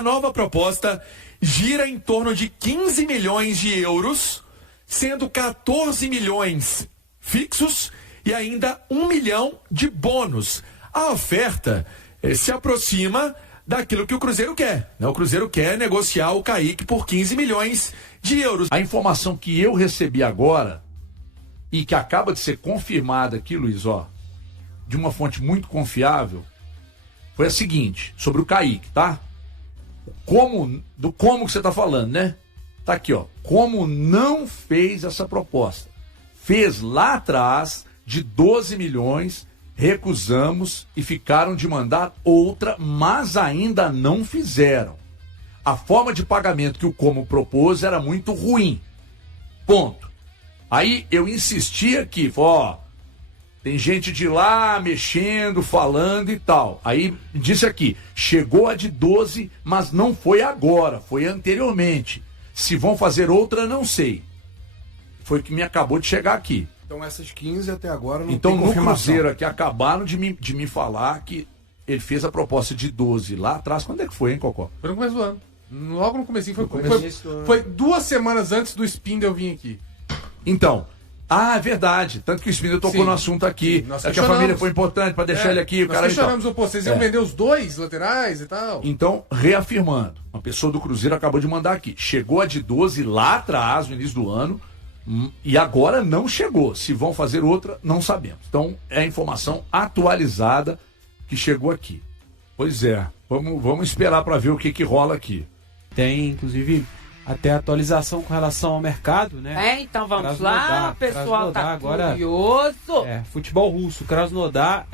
A nova proposta gira em torno de 15 milhões de euros, sendo 14 milhões fixos e ainda 1 milhão de bônus. A oferta se aproxima daquilo que o Cruzeiro quer, né? O Cruzeiro quer negociar o Kaique por 15 milhões de euros. A informação que eu recebi agora, e que acaba de ser confirmada aqui, Luiz, de uma fonte muito confiável, foi a seguinte, sobre o Kaique, tá? Como que você está falando, né? Tá aqui, como não fez essa proposta. Fez lá atrás de 12 milhões, recusamos e ficaram de mandar outra, mas ainda não fizeram. A forma de pagamento que o Como propôs era muito ruim. Ponto. Aí eu insisti aqui, tem gente de lá mexendo, falando e tal. Aí disse aqui, chegou a de 12, mas não foi agora, foi anteriormente. Se vão fazer outra, não sei. Foi o que me acabou de chegar aqui. Então essas 15 até agora não então, tem no Cruzeiro aqui, acabaram de me falar que ele fez a proposta de 12 lá atrás. Quando é que foi, hein, Cocó? Foi no começo do ano. Logo no comecinho. Foi 2 semanas antes do Spindle vir aqui. Então, é verdade. Tanto que o Spindle tocou no assunto aqui. É que a família foi importante para deixar ele aqui. Nós questionamos, vocês iam vender os 2 laterais e tal. Então, reafirmando, uma pessoa do Cruzeiro acabou de mandar aqui. Chegou a de 12 lá atrás, no início do ano, e agora não chegou. Se vão fazer outra, não sabemos. Então, é a informação atualizada que chegou aqui. Pois é, vamos esperar para ver o que rola aqui. Tem, inclusive, até atualização com relação ao mercado, né? Então vamos lá, o pessoal tá agora curioso. Futebol russo, Krasnodar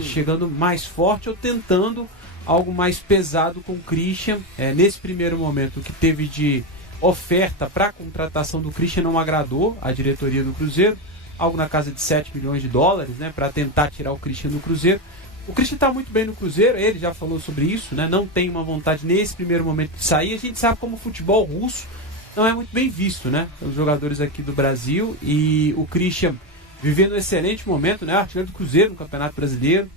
chegando mais forte ou tentando algo mais pesado com o Christian. Nesse primeiro momento, o que teve de oferta para a contratação do Christian não agradou a diretoria do Cruzeiro, algo na casa de 7 milhões de dólares, né, para tentar tirar o Christian do Cruzeiro. O Christian está muito bem no Cruzeiro, ele já falou sobre isso, né, não tem uma vontade nesse primeiro momento de sair. A gente sabe como o futebol russo não é muito bem visto, né, pelos jogadores aqui do Brasil, e o Christian vivendo um excelente momento, né, artilheiro do Cruzeiro no Campeonato Brasileiro,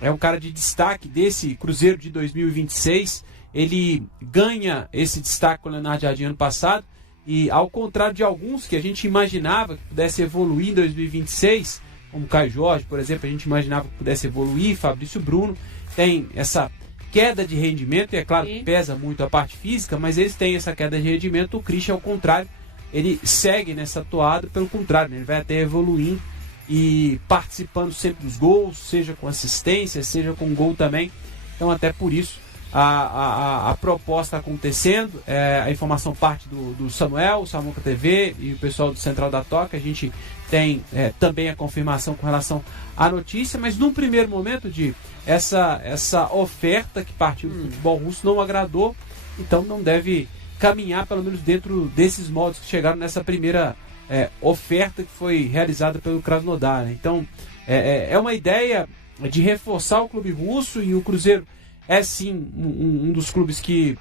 é um cara de destaque desse Cruzeiro de 2026. Ele ganha esse destaque com o Leonardo Jardim ano passado, e ao contrário de alguns que a gente imaginava que pudesse evoluir em 2026, como Caio Jorge, por exemplo, a gente imaginava que pudesse evoluir, Fabrício Bruno, tem essa queda de rendimento, e é claro que pesa muito a parte física, mas eles têm essa queda de rendimento. O Christian, ao contrário, ele segue nessa toada, pelo contrário, né? Ele vai até evoluindo e participando sempre dos gols, seja com assistência, seja com gol também. Então, até por isso, a proposta acontecendo, a informação parte do Samuel, o Samuca TV e o pessoal do Central da Toca. A gente tem também a confirmação com relação à notícia, mas num primeiro momento essa oferta que partiu do futebol russo não agradou, então não deve caminhar pelo menos dentro desses moldes que chegaram nessa primeira oferta que foi realizada pelo Krasnodar, né? Então é uma ideia de reforçar o clube russo, e o Cruzeiro é sim um dos clubes que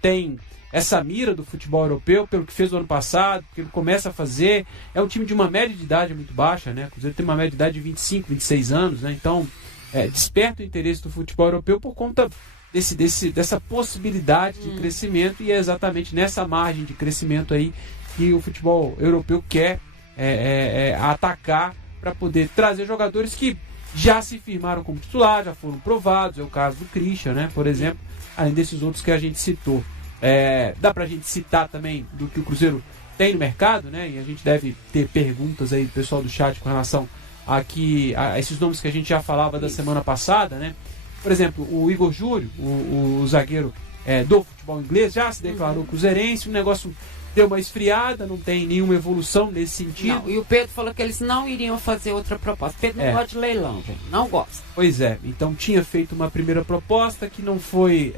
tem essa mira do futebol europeu, pelo que fez no ano passado, que ele começa a fazer. É um time de uma média de idade muito baixa, né? O Cruzeiro tem uma média de idade de 25, 26 anos, né? Então desperta o interesse do futebol europeu por conta dessa possibilidade de crescimento, e é exatamente nessa margem de crescimento aí que o futebol europeu quer atacar, para poder trazer jogadores que já se firmaram como titular, já foram provados. É o caso do Christian, né, por exemplo, além desses outros que a gente citou. Dá pra gente citar também do que o Cruzeiro tem no mercado, né, e a gente deve ter perguntas aí do pessoal do chat com relação a esses nomes que a gente já falava da semana passada, né. Por exemplo, o Igor Júlio, o zagueiro do futebol inglês, já se declarou cruzeirense. O negócio deu uma esfriada, não tem nenhuma evolução nesse sentido. Não, e o Pedro falou que eles não iriam fazer outra proposta. Pedro não gosta de leilão, gente. Não gosta. Pois é, então tinha feito uma primeira proposta que não foi,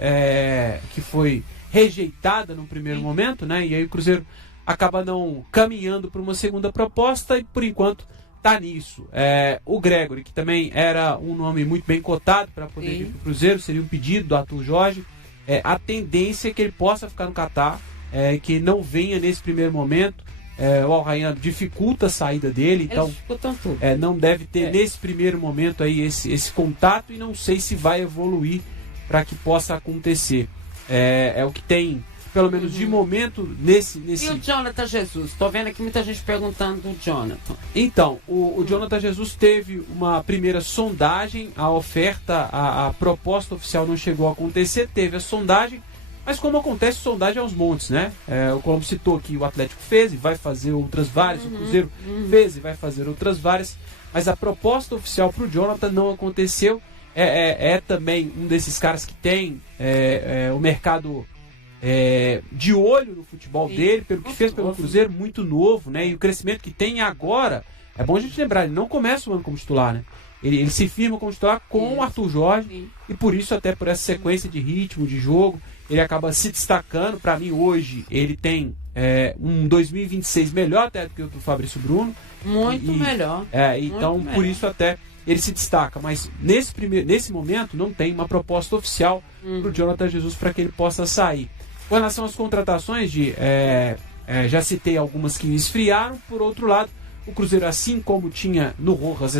que foi rejeitada no primeiro momento, né? E aí o Cruzeiro acaba não caminhando para uma segunda proposta, e por enquanto tá nisso. O Gregory, que também era um nome muito bem cotado para poder vir para o Cruzeiro, seria um pedido do Arthur Jorge. A tendência é que ele possa ficar no Catar, que não venha nesse primeiro momento. O Al Rayyan dificulta a saída dele, então não deve ter nesse primeiro momento aí esse contato, e não sei se vai evoluir para que possa acontecer. é o que tem, pelo menos de momento, nesse... E o Jonathan Jesus? Tô vendo aqui muita gente perguntando do Jonathan. Então, o Jonathan Jesus teve uma primeira sondagem, a oferta, a proposta oficial não chegou a acontecer, teve a sondagem, mas como acontece, sondagem aos montes, né? O Colombo citou aqui, o Atlético fez e vai fazer outras várias, o Cruzeiro fez e vai fazer outras várias, mas a proposta oficial para o Jonathan não aconteceu. É também um desses caras que tem o mercado de olho no futebol dele, pelo que fez pelo Cruzeiro, muito novo, né? E o crescimento que tem agora, é bom a gente lembrar, ele não começa o ano como titular, né? Ele se firma como titular com o Arthur Jorge, e por isso, até por essa sequência de ritmo, de jogo, ele acaba se destacando. Para mim, hoje, ele tem um 2026 melhor até do que o do Fabrício Bruno. Muito melhor. Então, muito por melhor. isso até ele se destaca. Mas nesse momento, não tem uma proposta oficial para o Jonathan Jesus para que ele possa sair. Com relação às contratações, já citei algumas que esfriaram. Por outro lado, o Cruzeiro, assim como tinha no Rojas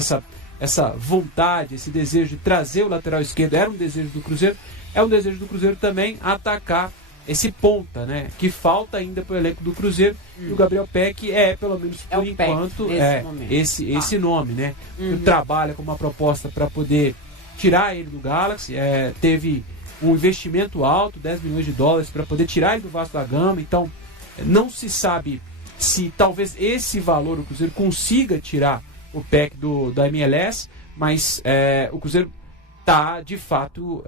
essa vontade, esse desejo de trazer o lateral esquerdo, era um desejo do Cruzeiro, é um desejo do Cruzeiro também atacar esse ponta, né? Que falta ainda para o elenco do Cruzeiro. E o Gabriel Peck pelo menos por enquanto, esse nome, né? Ele trabalha com uma proposta para poder tirar ele do Galaxy. Teve um investimento alto, 10 milhões de dólares, para poder tirar ele do Vasco da Gama. Então, não se sabe se talvez esse valor o Cruzeiro consiga tirar o Peck da MLS, mas o Cruzeiro está, de fato,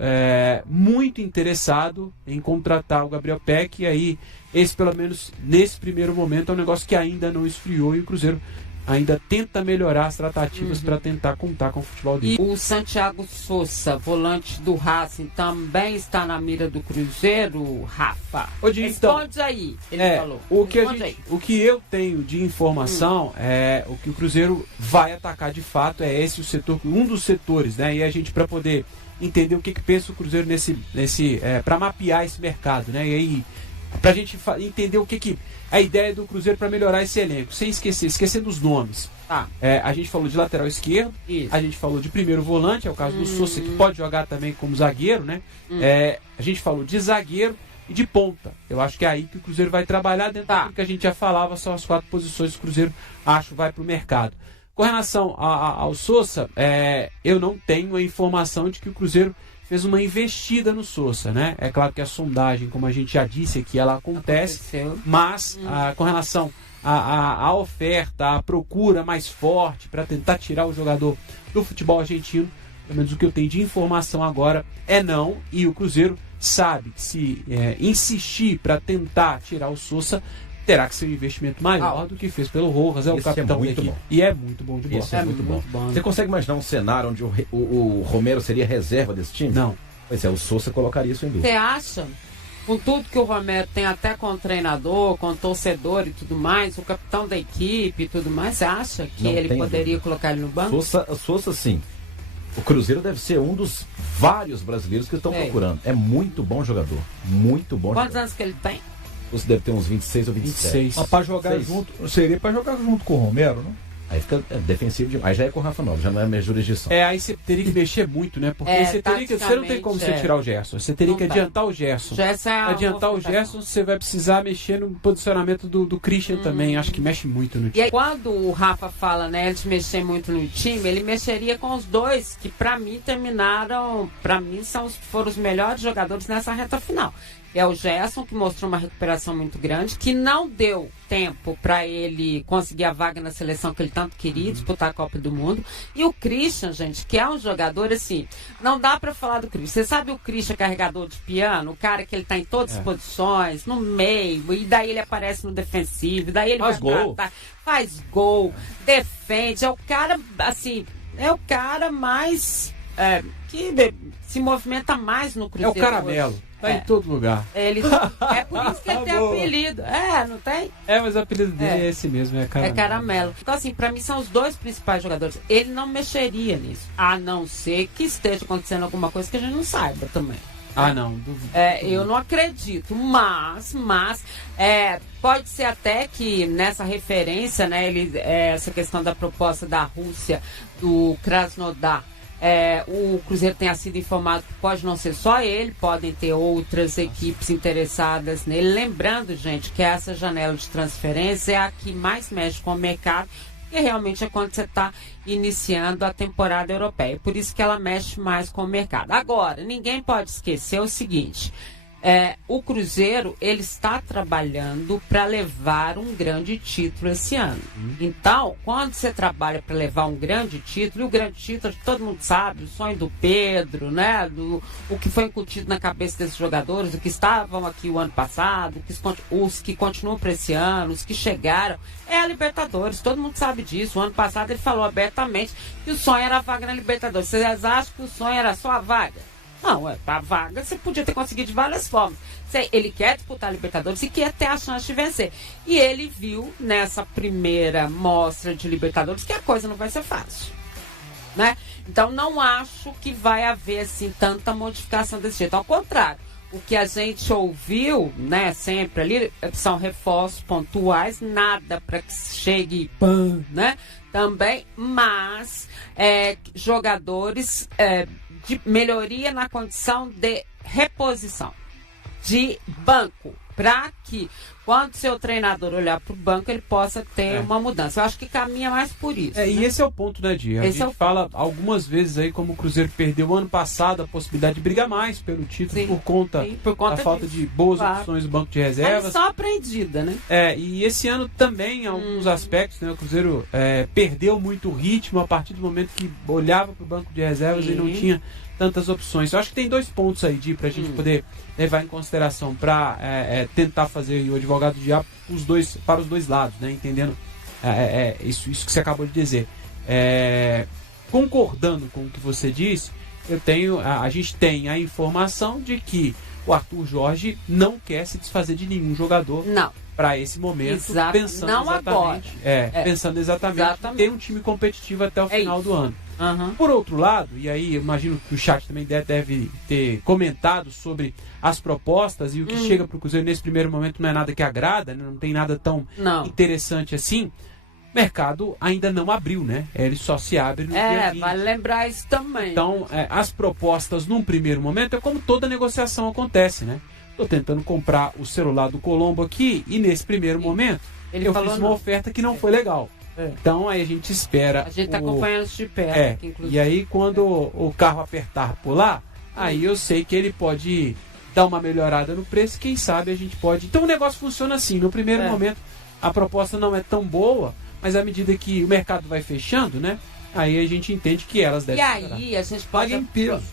muito interessado em contratar o Gabriel Peck, e aí, esse, pelo menos nesse primeiro momento, é um negócio que ainda não esfriou, e o Cruzeiro ainda tenta melhorar as tratativas para tentar contar com o futebol dele. E o Santiago Sousa, volante do Racing, também está na mira do Cruzeiro, Rafa? Responde aí, ele falou. O que eu tenho de informação é o que o Cruzeiro vai atacar de fato, é esse o setor, um dos setores, né? E a gente, para poder entender o que pensa o Cruzeiro para mapear esse mercado, né? E aí, pra gente entender o que a ideia do Cruzeiro para melhorar esse elenco, sem esquecendo os nomes. A gente falou de lateral esquerdo, a gente falou de primeiro volante, é o caso do Sousa, que pode jogar também como zagueiro, né? A gente falou de zagueiro e de ponta. Eu acho que é aí que o Cruzeiro vai trabalhar, dentro do que a gente já falava, são as 4 posições que o Cruzeiro, acho, vai para o mercado. Com relação ao Sousa, eu não tenho a informação de que o Cruzeiro fez uma investida no Sousa, né? É claro que a sondagem, como a gente já disse aqui, ela acontece, mas com relação à oferta, à procura mais forte para tentar tirar o jogador do futebol argentino, pelo menos o que eu tenho de informação agora é não, e o Cruzeiro sabe que se insistir para tentar tirar o Sousa, terá que ser um investimento maior do que fez pelo Rojas, o capitão da equipe. E é muito bom de bola. Isso é muito bom. Você consegue imaginar um cenário onde o Romero seria reserva desse time? Não. Pois o Sousa colocaria isso em dúvida. Você acha? Com tudo que o Romero tem, até com o treinador, com o torcedor e tudo mais, o capitão da equipe e tudo mais, você acha que ele poderia colocar ele no banco? Sousa, sim. O Cruzeiro deve ser um dos vários brasileiros que estão procurando. É muito bom jogador. Muito bom Quantos anos que ele tem? Você deve ter uns 26 ou 27. Mas para jogar junto, seria para jogar junto com o Romero, não? Aí fica defensivo demais. Aí já é com o Rafa Nova, já não é a minha jurisdição. Aí você teria que mexer muito, né? Porque você não tem como você tirar o Gerson. Você teria que adiantar o Gerson. Adiantar o Gerson, você vai precisar mexer no posicionamento do Christian também. Acho que mexe muito no time. E aí, quando o Rafa fala, né, de mexer muito no time, ele mexeria com os dois, que pra mim foram os melhores jogadores nessa reta final. É o Gerson, que mostrou uma recuperação muito grande, que não deu tempo para ele conseguir a vaga na seleção que ele tanto queria, disputar a Copa do Mundo. E o Christian, gente, que é um jogador, assim, não dá para falar do Christian. Você sabe o Christian carregador de piano? O cara que ele tá em todas as posições, no meio, e daí ele aparece no defensivo, e daí ele faz gol, defende. É o cara, assim, mais... que se movimenta mais no Cruzeiro. É o caramelo. Hoje. Tá em todo lugar. É por isso que ele tem apelido. Não tem? Mas o apelido dele é esse mesmo, é caramelo. É caramelo. Então, assim, pra mim são os dois principais jogadores. Ele não mexeria nisso. A não ser que esteja acontecendo alguma coisa que a gente não saiba também. Não, duvido. Eu não acredito, mas pode ser até que nessa referência, né, essa questão da proposta da Rússia, do Krasnodar, o Cruzeiro tenha sido informado que pode não ser só ele, podem ter outras equipes interessadas nele. Lembrando, gente, que essa janela de transferência é a que mais mexe com o mercado, porque realmente é quando você está iniciando a temporada europeia. Por isso que ela mexe mais com o mercado. Agora, ninguém pode esquecer o seguinte... o Cruzeiro, ele está trabalhando para levar um grande título esse ano. Então, quando você trabalha para levar um grande título, e o grande título, todo mundo sabe, o sonho do Pedro, né? O que foi incutido na cabeça desses jogadores, os que estavam aqui o ano passado, os que continuam para esse ano, os que chegaram, é a Libertadores, todo mundo sabe disso. O ano passado ele falou abertamente que o sonho era a vaga na Libertadores. Vocês acham que o sonho era só a vaga? Não, a vaga você podia ter conseguido de várias formas. Ele quer disputar a Libertadores e quer ter a chance de vencer. E ele viu nessa primeira mostra de Libertadores que a coisa não vai ser fácil, né? Então não acho que vai haver assim tanta modificação desse jeito. Ao contrário, o que a gente ouviu, né, sempre ali, são reforços pontuais, nada para que chegue, né? Também, mas jogadores de melhoria na condição de reposição, de banco, para que quando seu treinador olhar para o banco, ele possa ter uma mudança. Eu acho que caminha mais por isso. E né? esse é o ponto, né, Dia? A gente fala algumas vezes aí como o Cruzeiro perdeu ano passado a possibilidade de brigar mais pelo título por conta da falta de boas opções do banco de reservas. É só aprendida, né? E esse ano também, em alguns aspectos, né, o Cruzeiro perdeu muito o ritmo a partir do momento que olhava para o banco de reservas e não tinha tantas opções. Eu acho que tem 2 pontos aí, Di, pra gente poder levar em consideração para tentar fazer o advogado do diabo para os dois lados, né? Entendendo isso que você acabou de dizer. Concordando com o que você disse, a gente tem a informação de que o Arthur Jorge não quer se desfazer de nenhum jogador para esse momento, pensando exatamente em ter um time competitivo até o final do ano. Por outro lado, e aí eu imagino que o chat também deve ter comentado sobre as propostas e o que chega para o Cruzeiro nesse primeiro momento não é nada que agrada, né? Não tem nada tão interessante assim. O mercado ainda não abriu, né? Ele só se abre no dia 20. Vale lembrar isso também. Então, as propostas num primeiro momento é como toda negociação acontece, né? Estou tentando comprar o celular do Colombo aqui e nesse primeiro momento eu fiz uma oferta que não foi legal. Então aí a gente espera. A gente está acompanhando de perto. Aqui, inclusive. E aí quando o carro apertar por lá, aí eu sei que ele pode dar uma melhorada no preço. Quem sabe a gente pode. Então o negócio funciona assim. No primeiro momento a proposta não é tão boa, mas à medida que o mercado vai fechando, né? Aí a gente entende que elas devem. E aí a gente pode. Paga em peso.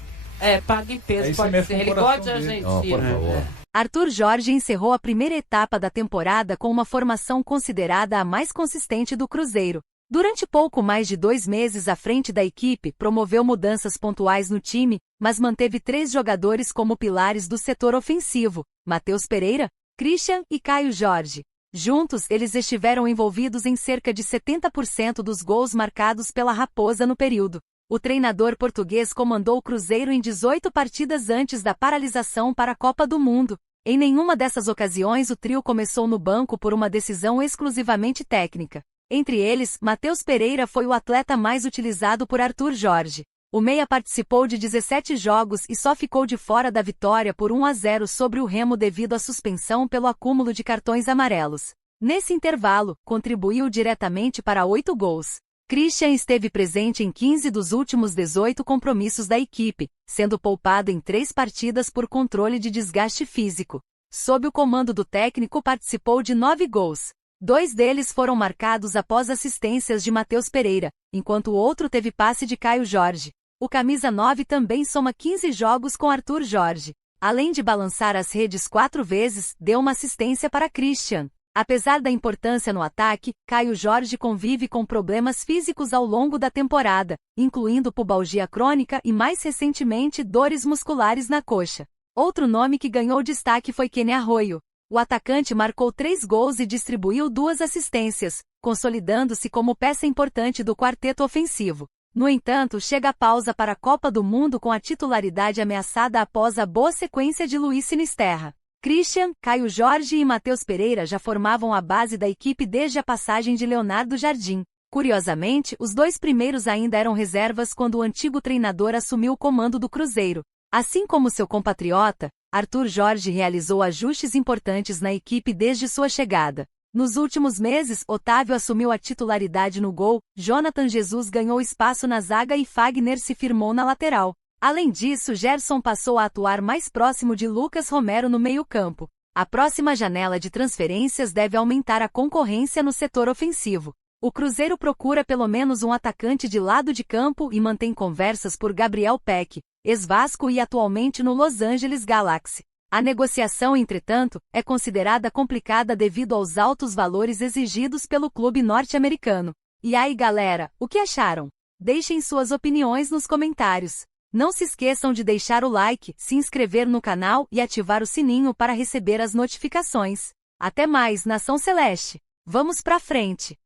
Paga em peso, pode ser. Ele gosta de Argentina. Arthur Jorge encerrou a primeira etapa da temporada com uma formação considerada a mais consistente do Cruzeiro. Durante pouco mais de 2 meses à frente da equipe, promoveu mudanças pontuais no time, mas manteve 3 jogadores como pilares do setor ofensivo: Matheus Pereira, Christian e Caio Jorge. Juntos, eles estiveram envolvidos em cerca de 70% dos gols marcados pela Raposa no período. O treinador português comandou o Cruzeiro em 18 partidas antes da paralisação para a Copa do Mundo. Em nenhuma dessas ocasiões o trio começou no banco por uma decisão exclusivamente técnica. Entre eles, Matheus Pereira foi o atleta mais utilizado por Arthur Jorge. O meia participou de 17 jogos e só ficou de fora da vitória por 1-0 sobre o Remo devido à suspensão pelo acúmulo de cartões amarelos. Nesse intervalo, contribuiu diretamente para 8 gols. Christian esteve presente em 15 dos últimos 18 compromissos da equipe, sendo poupado em 3 partidas por controle de desgaste físico. Sob o comando do técnico, participou de 9 gols. 2 deles foram marcados após assistências de Matheus Pereira, enquanto o outro teve passe de Caio Jorge. O camisa 9 também soma 15 jogos com Arthur Jorge. Além de balançar as redes 4 vezes, deu uma assistência para Christian. Apesar da importância no ataque, Caio Jorge convive com problemas físicos ao longo da temporada, incluindo pubalgia crônica e, mais recentemente, dores musculares na coxa. Outro nome que ganhou destaque foi Kenny Arroyo. O atacante marcou 3 gols e distribuiu 2 assistências, consolidando-se como peça importante do quarteto ofensivo. No entanto, chega a pausa para a Copa do Mundo com a titularidade ameaçada após a boa sequência de Luiz Sinisterra. Christian, Caio Jorge e Matheus Pereira já formavam a base da equipe desde a passagem de Leonardo Jardim. Curiosamente, os 2 primeiros ainda eram reservas quando o antigo treinador assumiu o comando do Cruzeiro. Assim como seu compatriota, Arthur Jorge realizou ajustes importantes na equipe desde sua chegada. Nos últimos meses, Otávio assumiu a titularidade no gol, Jonathan Jesus ganhou espaço na zaga e Fagner se firmou na lateral. Além disso, Gerson passou a atuar mais próximo de Lucas Romero no meio-campo. A próxima janela de transferências deve aumentar a concorrência no setor ofensivo. O Cruzeiro procura pelo menos um atacante de lado de campo e mantém conversas por Gabriel Peck, ex-Vasco e atualmente no Los Angeles Galaxy. A negociação, entretanto, é considerada complicada devido aos altos valores exigidos pelo clube norte-americano. E aí, galera, o que acharam? Deixem suas opiniões nos comentários. Não se esqueçam de deixar o like, se inscrever no canal e ativar o sininho para receber as notificações. Até mais, Nação Celeste! Vamos pra frente!